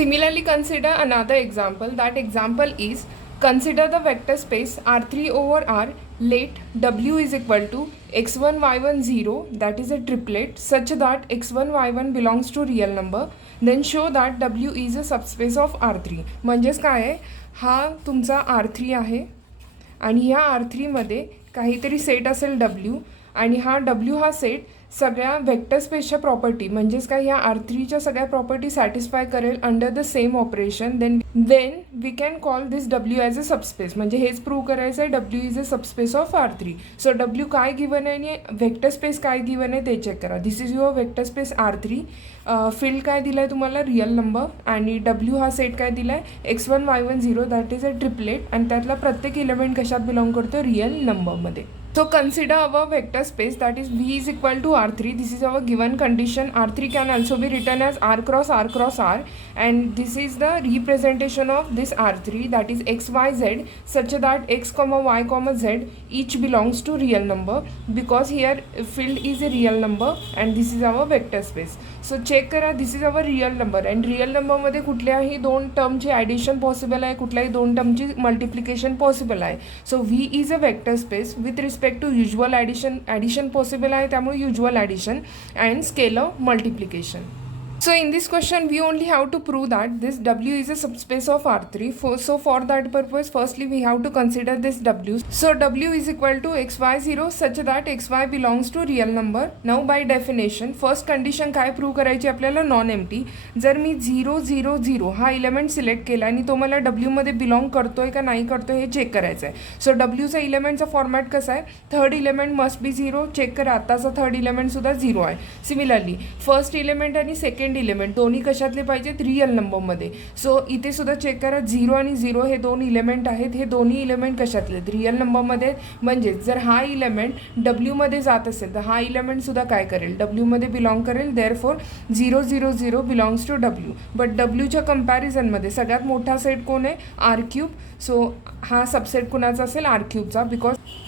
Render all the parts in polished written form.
Similarly, consider another example. That example is, consider the vector space R3 over R, let W is equal to x1 y1 0, that is a triplet, such that x1 y1 belongs to real number. Then show that W is a subspace of R3. म्हणजेच काय आहे, हा तुमचा R3 आहे आणि ह्या R3मध्ये काहीतरी set असेल W, आणि हा W हा सेट सगळ्या वेक्टर स्पेसच्या प्रॉपर्टी म्हणजेच काय ह्या R3च्या सगळ्या प्रॉपर्टी सॅटिस्फाय करेल under the same operation. Then we can call this W as a subspace. म्हणजे हेच प्रूव्ह करायचं आहे, W is a subspace of R3. So W काय गिवन आहे आणि वेक्टर स्पेस काय गिवन आहे ते चेक करा. This is your vector space R3. Field काय दिलं आहे तुम्हाला, रिअल नंबर, आणि W हा सेट काय दिला आहे, x1 y1 0, that is a triplet, आणि त्यातला प्रत्येक इलेमेंट कशात बिलॉंग करतो, रिअल नंबरमध्ये. So consider our vector space, that is V is equal to R3. This is our given condition. R3 can also be written as R cross R cross R, and this is the representation of this R3, that is x y z, such that x comma y comma z each belongs to real number, because here field is a real number and this is our vector space. So check करा, this is our real number, and real number मध्ये कुठल्याही दोन टर्मची addition possible आहे, कुठल्याही दोन टर्मची multiplication possible आहे. So V is a vector space with respect to usual addition possible आहे, त्यामुळे usual addition and scalar multiplication. So in this question we only have to prove that this W is a subspace of R3. So for that purpose, firstly we have to consider this W. So W is equal to xy0 such that xy belongs to real number. Now by definition, first condition काय prove करायची आपल्याला, non empty. जर मी 0 0 0 हा element select केला आणि तो मला Wमध्ये belong करतोय का नाही करतोय हे चेक करायचं आहे. सो Wचा इलेमेंटचा फॉर्मॅट कसा आहे, third element must be 0. Check करा, आताचा थर्ड इलेमेंटसुद्धा 0 आहे. सिमिलरली फर्स्ट इलेमेंट आणि सेकंड इलेमेंट दोन्ही कशातले पाहिजेत, रिअल नंबरमध्ये. सो इथे सुद्धा चेक करा, 0 आणि 0 हे दोन इलेमेंट आहेत, हे दोन्ही इलेमेंट कशातले आहेत, रिअल नंबरमध्ये. म्हणजेच जर हा इलेमेंट Wमध्ये जात असेल तर हा इलेमेंटसुद्धा काय करेल, Wमध्ये बिलॉंग करेल. Therefore 0 0 0 belongs to W. But Wच्या कंपॅरिझनमध्ये सगळ्यात मोठा सेट कोण आहे, R3. सो हा सबसेट कुणाचा असेल, R3चा,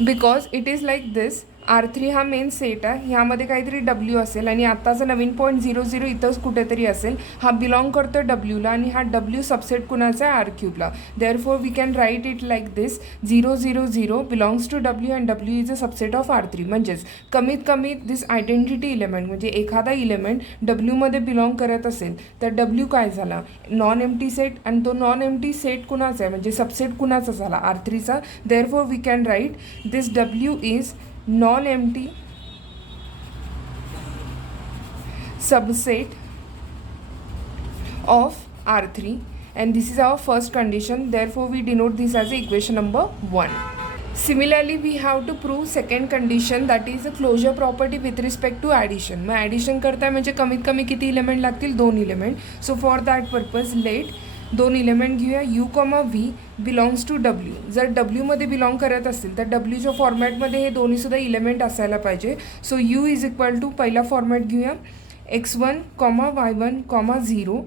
because it is like this. R3 हा मेन सेट आहे, ह्यामध्ये काहीतरी W असेल आणि आत्ताचा नवीन पॉईंट 0 0 इथंच कुठेतरी असेल. हा बिलॉंग करतो Wला आणि हा W सबसेट कुणाचा आहे, R3ला. Therefore we can write it like this, 0 0 0 belongs to W and W is a subset of R3. म्हणजेच कमीत कमी दिस आयडेंटिटी इलेमेंट, म्हणजे एखादा इलेमेंट Wमध्ये बिलॉंग करत असेल तर W काय झाला, नॉन एम्प्टी सेट, आणि तो नॉन एम्प्टी सेट कुणाचा आहे म्हणजे सबसेट कुणाचा झाला, R3चा. Therefore we can write this W is non-empty subset of R3, and this is our first condition. Therefore we denote this as equation number 1. Similarly we have to prove second condition, that is a closure property with respect to addition. मग addition करताय म्हणजे कमीत कमी किती element लागतील, दोन element. So for that purpose let दोन element घेऊया, U, V belongs to W. जर Wमध्ये बिलॉंग करत असेल तर Wच्या फॉर्मॅटमध्ये हे दोन्हीसुद्धा इलेमेंट असायला पाहिजे. So U is equal to, पहिला फॉर्मॅट घेऊया, x1, y1, 0,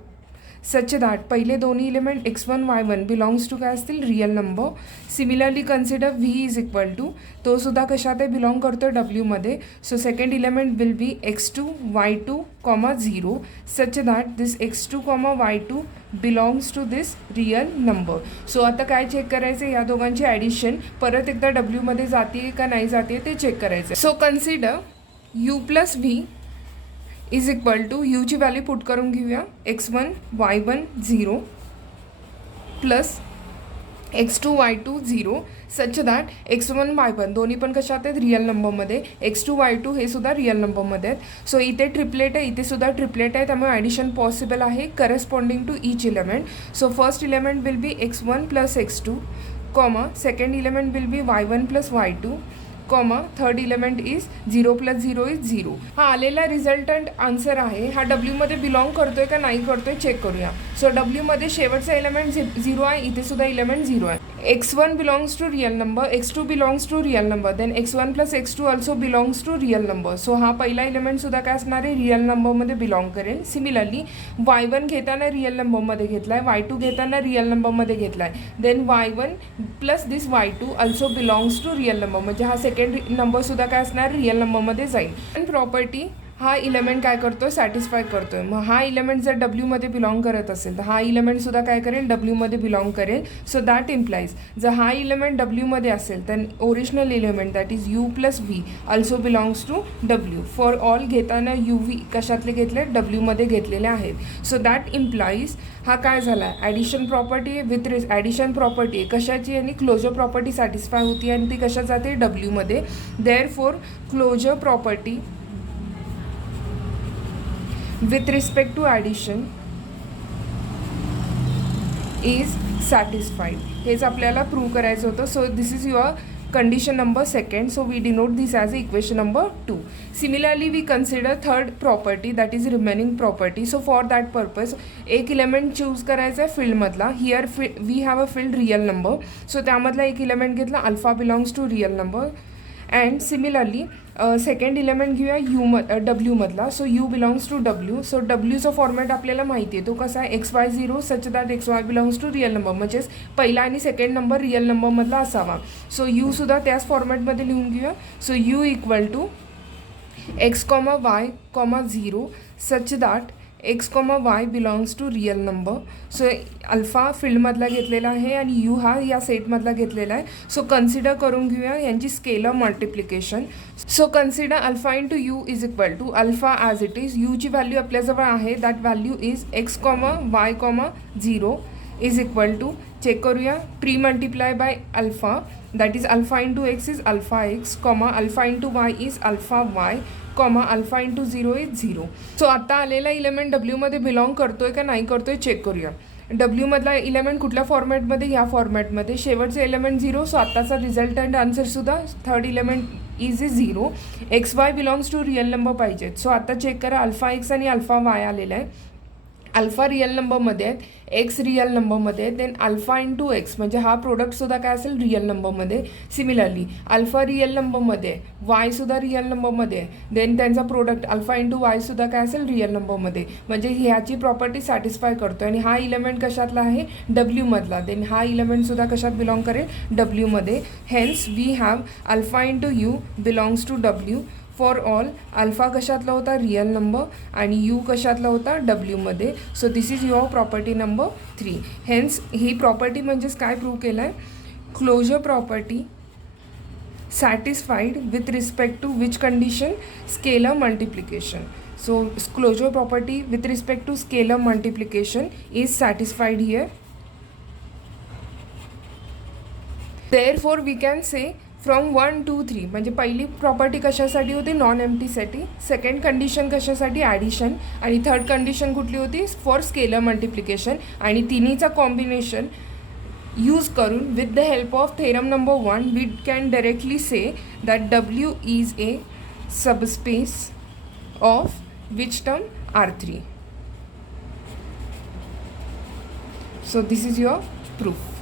सच दॅट पहिले दोन्ही element x1 y1 belongs to काय असतील, real number. Similarly consider V is equal to, तो सुद्धा कशात आहे, बिलॉंग करतो Wमध्ये. So second element will be x2 y2, 0, such that this x2, y2 belongs to this real number. So आता काय चेक करायचं, या दोघांची ॲडिशन परत एकदा Wमध्ये जाते का नाही जाते ते चेक करायचं. So consider U plus V is equal to, यूची व्हॅल्यू पुट करून घेऊया, x1 y1 0 plus x2 y2 0, such that x1 y1 दोन्ही पण कशात आहेत, रिअल नंबरमध्ये. x2 y2 हे सुद्धा रिअल नंबरमध्ये आहेत. सो इथे ट्रिपलेट आहे, इथे सुद्धा ट्रिपलेट आहे, त्यामुळे ॲडिशन पॉसिबल आहे corresponding to each element. So first element will be x1 plus x2, second element will be y1 plus y2, third element is 0 plus 0 is 0. हा आलेला रिझल्टंट आन्सर आहे. हा Wमध्ये बिलॉंग करतोय का नाही करतोय चेक करूया. सो Wमध्ये शेवटचा इलेमेंट 0 आहे, इथे सुद्धा इलेमेंट 0 आहे. x1 belongs to real number, x2 belongs to real number, then x1 plus x2 also belongs to real number. So हा पहिला इलेमेंटसुद्धा काय असणार आहे, रिअल नंबरमध्ये बिलॉंग करेल. सिमिलरली y1 घेताना रिअल नंबरमध्ये घेतला आहे, y2 घेताना रिअल नंबरमध्ये घेतला आहे, then y1 plus this y2 also belongs to real number, म्हणजे हा सेकंड नंबरसुद्धा काय असणार, रिअल नंबरमध्ये जाईल. आणि प्रॉपर्टी हा इलेमेंट काय करतोय, सॅटिस्फाय करतोय. मग हा इलेमेंट जर डब्ल्यूमध्ये बिलॉंग करत असेल तर हा इलेमेंटसुद्धा काय करेल, डब्ल्यूमध्ये बिलॉंग करेल. सो दॅट इम्प्लाइज जर हा इलेमेंट डब्ल्यूमध्ये असेल तर original element that is U plus V also belongs to W. For all घेताना यू व्ही कशातले घेतले, डब्ल्यूमध्ये घेतलेले आहेत. सो दॅट इम्प्लाइज हा काय झाला, addition property with addition property आहे कशाची, आणि क्लोजर प्रॉपर्टी सॅटिस्फाय होती आणि ती कशात जाते, डब्ल्यूमध्ये. Therefore closure property with respect to addition is satisfied. हेच आपल्याला प्रूव्ह करायचं होतं. So this is your condition number 2. So we denote this as equation number 2. Similarly we consider third property, that is remaining property. So for that purpose एक element choose करायचा आहे फील्डमधला. Here we have a field real number. So त्यामधला एक element घेतला, alpha belongs to real number. And similarly second element घेऊया डब्ल्यूमधला. So u belongs to W. So डब्ल्यूचा फॉर्मॅट आपल्याला माहिती आहे, तो कसा आहे, XY0 such that XY belongs to real number. म्हणजेच पहिला आणि सेकंड नंबर रियल नंबरमधला असावा. सो यूसुद्धा त्याच फॉर्मॅटमध्ये लिहून घेऊया. So u equal to X, Y, 0 such that X, Y belongs to real number. So alpha फील्डमधला घेतलेला आहे आणि यू हा या सेटमधला घेतलेला आहे. सो कन्सिडर करून घेऊया यांची scalar multiplication. So consider alpha into u is equal to alpha as it is. यूची व्हॅल्यू आपल्याजवळ आहे, that value is X, Y, 0 is equal to, check करूया, pre multiply by alpha that is alpha into x is alpha x, alpha into y is alpha y, alpha into 0 is 0. So आता आलेला element डब्ल्यूमध्ये belong करतोय का नाही करतोय check करूया. डब्ल्यूमधला element कुठल्या फॉर्मॅटमध्ये, ह्या फॉर्मॅटमध्ये. शेवटचे इलेमेंट 0. सो आत्ताचा रिझल्ट अँड आन्सरसुद्धा third element is 0. XY belongs to real number पाहिजेत. सो आता चेक करा, अल्फा एक्स आणि अल्फा वाय आलेला आहे. अल्फा रियल नंबरमध्ये आहेत, एक्स रियल नंबरमध्ये आहे, देन अल्फा इंटू एक्स म्हणजे हा प्रोडक्टसुद्धा काय असेल, रियल नंबरमध्ये. सिमिलरली अल्फा रियल नंबरमध्ये आहे, वायसुद्धा रियल नंबरमध्ये आहे, देन त्यांचा प्रोडक्ट अल्फा इंटू वायसुद्धा काय असेल, रियल नंबरमध्ये. म्हणजे ह्याची प्रॉपर्टी सॅटिस्फाय करतो. आणि हा इलेमेंट कशातला आहे, डब्ल्यूमधला. देन हा इलेमेंटसुद्धा कशात बिलॉंग करेल, डब्ल्यूमध्ये. Hence we have alpha into u belongs to W. For all alpha कशातला होता, रियल नंबर, आणि यू कशातला होता, डब्ल्यूमध्ये. So this is your property number 3. Hence ही प्रॉपर्टी म्हणजेच काय प्रूव्ह केलं आहे, closure property satisfied with respect to which condition, scalar multiplication. So closure property with respect to scalar multiplication is satisfied here. Therefore we can say from 1 2 3 म्हणजे पहिली property कशासाठी होती, non एम्प्टीसाठी. सेकंड कंडिशन कशासाठी, addition. आणि third condition कुठली होती, for scalar multiplication. आणि तिन्हीचा कॉम्बिनेशन यूज करून with the help of theorem number 1 we can directly say that W is a subspace of which term, R3. So this is your proof.